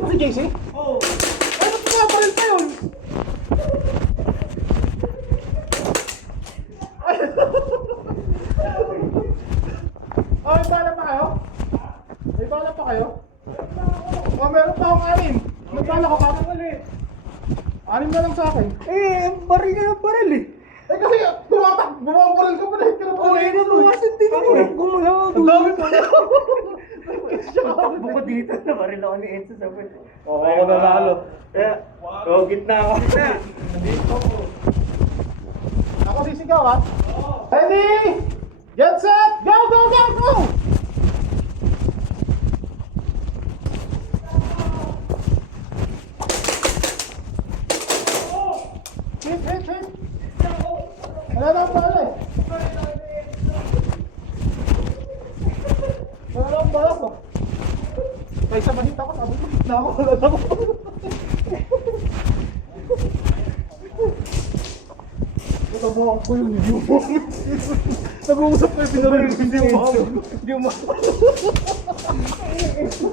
mo si JC? Oo. Ano pa baril pa yun? Oh, may bala pa kayo? May bala pa kayo? Oh, meron pa akong 6. Nagbala ka pa? Anim na lang sa akin. Eh, baril ka ng baril eh. Eh kasi bumabaril ka pa na hit ka na pa. Oo, eh, nabawasan din ako eh. Gumalaw. Ang dami pa. Takbo ko dito, nabaril ako ni Enzo sa pwede. Oo, ako nanalo. Kaya, gitna ako. Ako sisigaw ha? Ready? Get set! Go, go, go, go! Hit, hit, hit! Wala na ang bala eh. Wala na ang bala ko. Kaysa mahit ako, sabi ko, na ako, wala na ako. Natabuhan ko yun, hindi mo. Nag-uusap ko yung pinaril ko, hindi mo. Hindi mo.